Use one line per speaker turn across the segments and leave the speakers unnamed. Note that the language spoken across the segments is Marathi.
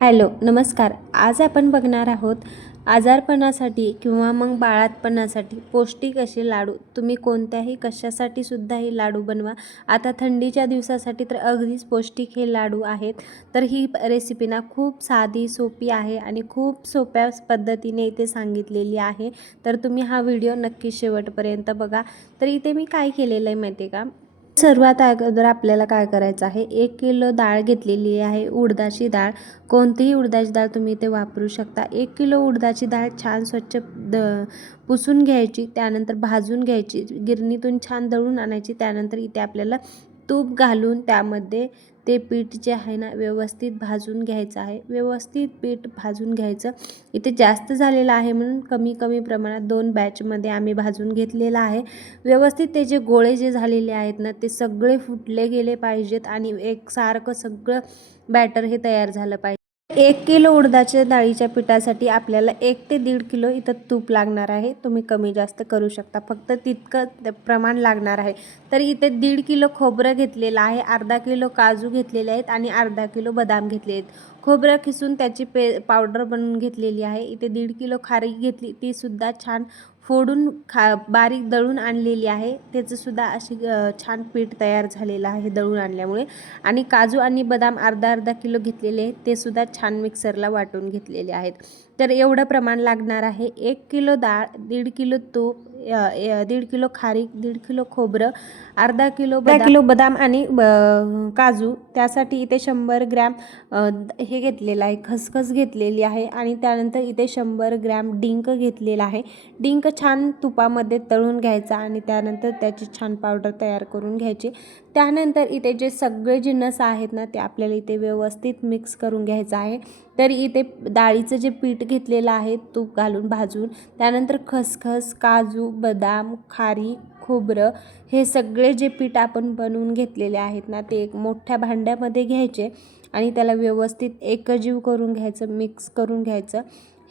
हॅलो नमस्कार. आज आपण बघणार आहोत आजारपणासाठी किंवा मग बाळातपणासाठी पौष्टिक असे लाडू. तुम्ही कोणत्याही कशासाठी सुद्धा हे लाडू बनवा. आता थंडीच्या दिवसासाठी तर अगदीच पौष्टिक हे लाडू आहेत. तर ही रेसिपी ना खूप साधी सोपी आहे आणि खूप सोप्या पद्धतीने इथे सांगितलेली आहे. तर तुम्ही हा व्हिडिओ नक्की शेवटपर्यंत बघा. तर इथे मी काय केलेलं आहे माहिती आहे का? सर्वात अगोदर आपल्याला काय करायचं आहे? एक किलो डाळ घेतलेली आहे उडदाची डाळ. कोणतीही उडदाची डाळ तुम्ही इथे वापरू शकता. एक किलो उडदाची डाळ छान स्वच्छ द पुसून घ्यायची त्यानंतर भाजून घ्यायची. गिरणीतून छान दळून आणायची त्यानंतर इथे आपल्याला तूप घालून त्यामध्ये ते पीठ जे आहे ना व्यवस्थित भाजून घ्यायचं आहे. व्यवस्थित पीठ भाजून घ्यायचं. इथे जास्त झालेलं आहे म्हणून कमी कमी प्रमाणात दोन बॅचमध्ये आम्ही भाजून घेतलेलं आहे. व्यवस्थित ते जे गोळे जे झालेले आहेत ना ते सगळे फुटले गेले पाहिजेत आणि एकसारखं सगळं बॅटर हे तयार झालं पाहिजे. एक किलो उडदाच्या डाळीच्या पिठासाठी आपल्याला एक ते दीड किलो इथं तूप लागणार आहे. तुम्ही कमी जास्त करू शकता. फक्त तितकं प्रमाण लागणार आहे. तर इथे दीड किलो खोबरं घेतलेलं आहे. अर्धा किलो काजू घेतलेले आहेत आणि अर्धा किलो बदाम घेतले आहेत. खोबरं खिसून त्याची पे पावडर बनवून घेतलेली आहे. इथे दीड किलो खारी घेतली. तीसुद्धा छान फोडून खा बारीक दळून आणलेली आहे. त्याचंसुद्धा अशी छान पीठ तयार झालेलं आहे दळून आणल्यामुळे. आणि काजू आणि बदाम अर्धा अर्धा किलो घेतलेले आहेत. ते सुद्धा छान मिक्सरला वाटून घेतलेले आहेत. तर एवढं प्रमाण लागणार आहे. एक किलो डाळ दीड किलो तूप दीड किलो खारीक दीड किलो खोबरं अर्धा किलो अर्धा किलो बदाम आणि काजू. त्यासाठी इथे शंभर ग्रॅम हे घेतलेलं आहे खसखस घेतलेली आहे आणि त्यानंतर इथे शंभर ग्रॅम डिंक घेतलेला आहे. डिंक छान तुपामध्ये तळून घ्यायचा आणि त्यानंतर त्याची छान पावडर तयार करून घ्यायची. त्यानंतर इथे जे सगळे जिन्नस आहेत ना ते आपल्याला इथे व्यवस्थित मिक्स करून घ्यायचं आहे. तर इथे डाळीचं जे पीठ घेतलेलं आहे तूप घालून भाजून त्यानंतर खसखस काजू बदाम खारी खोबरं हे सगळे जे पीठ आपण बनवून घेतलेले आहेत ना ते एक मोठ्या भांड्यामध्ये घ्यायचे आणि त्याला व्यवस्थित एकजीव करून घ्यायचं मिक्स करून घ्यायचं.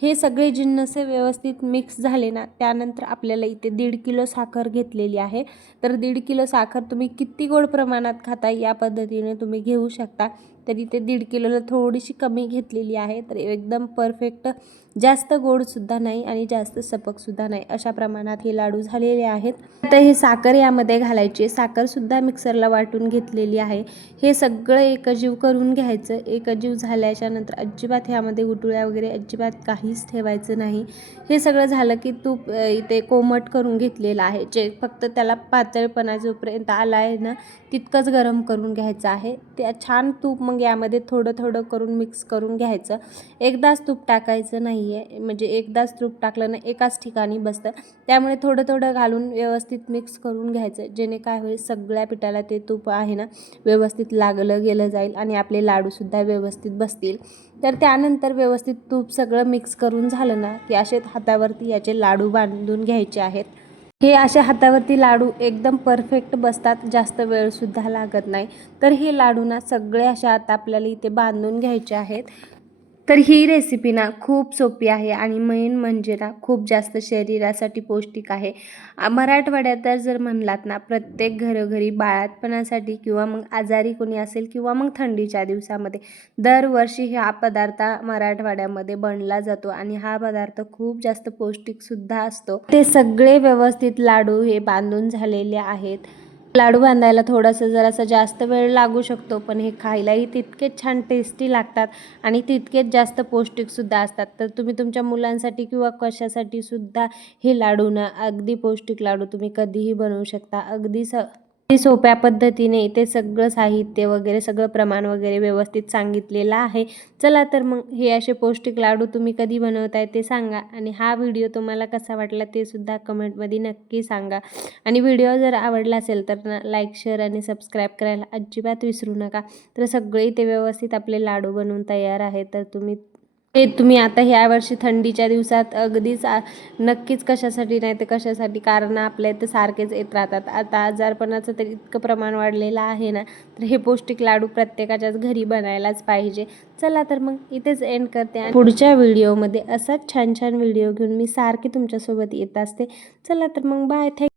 हे सगळे जिन्नस व्यवस्थित मिक्स झाले ना त्यानंतर आपल्याला इथे दीड किलो साखर घेतलेली आहे. तर दीड किलो साखर तुम्ही किती गोड प्रमाणात खाता या पद्धतीने तुम्ही घेऊ शकता. तर इथे दीड किलोला थोडीशी कमी घेतलेली आहे. तर एकदम परफेक्ट जास्त गोडसुद्धा नाही आणि जास्त सपकसुद्धा नाही अशा प्रमाणात हे लाडू झालेले आहेत. आता हे साखर यामध्ये घालायची साखरसुद्धा मिक्सरला वाटून घेतलेली आहे. हे सगळं एकजीव करून घ्यायचं. एकजीव झाल्याच्यानंतर अजिबात ह्यामध्ये उटुळ्या वगैरे अजिबात काही काहीच ठेवायचं नाही. हे सगळं झालं की तूप इथे कोमट करून घेतलेलं आहे. जे फक्त त्याला पातळपणा जोपर्यंत आला आहे ना तितकंच गरम करून घ्यायचं आहे. त्या छान तूप मग यामध्ये थोडं थोडं करून मिक्स करून घ्यायचं. एकदाच तूप टाकायचं नाही आहे म्हणजे एकदाच तूप टाकलं ना एकाच ठिकाणी बसतं. त्यामुळे थोडं थोडं घालून व्यवस्थित मिक्स करून घ्यायचं. जेणे काय होईल सगळ्या पिठाला ते तूप आहे ना व्यवस्थित लागलं गेलं जाईल आणि आपले लाडूसुद्धा व्यवस्थित बसतील. तर त्यानंतर व्यवस्थित तूप सगळं मिक्स करून झालं ना की असे हातावरती याचे लाडू बांधून घ्यायचे आहेत. हे अशा हातावरती लाडू एकदम परफेक्ट बसतात जास्त वेळसुद्धा लागत नाही. तर हे लाडू ना सगळे अशा आता आपल्याला इथे बांधून घ्यायचे आहेत. तर ही रेसिपी ना खूप सोपी आहे आणि मेन म्हणजे ना खूप जास्त शरीरासाठी पौष्टिक आहे. मराठवाड्यात तर जर म्हणलात ना प्रत्येक घरोघरी बाळातपणासाठी किंवा मग आजारी कोणी असेल किंवा मग थंडीच्या दिवसामध्ये दरवर्षी हा पदार्थ मराठवाड्यामध्ये बनला जातो आणि हा पदार्थ खूप जास्त पौष्टिकसुद्धा असतो. ते सगळे व्यवस्थित लाडू हे बांधून झालेले आहेत. लाडू बांधायला थोडंसं जरासं जास्त वेळ लागू शकतो पण हे खायलाही तितकेच छान टेस्टी लागतात आणि तितकेच जास्त पौष्टिकसुद्धा असतात. तर तुम्ही तुमच्या मुलांसाठी किंवा कशासाठी सुद्धा हे लाडू ना अगदी पौष्टिक लाडू तुम्ही कधीही बनवू शकता. अगदी स सोप्या पद्धतीने इथे सगळं साहित्य वगैरे सगळं प्रमाण वगैरे व्यवस्थित सांगितलेलं आहे. चला तर मग हे असे पौष्टिक लाडू तुम्ही कधी बनवताय ते सांगा आणि हा व्हिडिओ तुम्हाला कसा वाटला ते सुद्धा कमेंटमध्ये नक्की सांगा. आणि व्हिडिओ जर आवडला असेल तर ना लाईक शेअर आणि सबस्क्राईब करायला अजिबात विसरू नका. तर सगळे इथे व्यवस्थित आपले लाडू बनवून तयार आहे तर तुम्ही हे तुम्ही आता ह्या वर्षी थंडीच्या दिवसात अगदीच नक्कीच कशासाठी नाही तर कशासाठी? कारण आपल्या इथं सारखेच येत राहतात. आता आजारपणाचं तर इतकं प्रमाण वाढलेलं आहे ना तर हे पौष्टिक लाडू प्रत्येकाच्याच घरी बनायलाच पाहिजे. चला तर मग इथेच एंड करते आणि पुढच्या व्हिडिओमध्ये असाच छान छान व्हिडिओ घेऊन मी सारखी तुमच्यासोबत येत असते. चला तर मग बाय थँक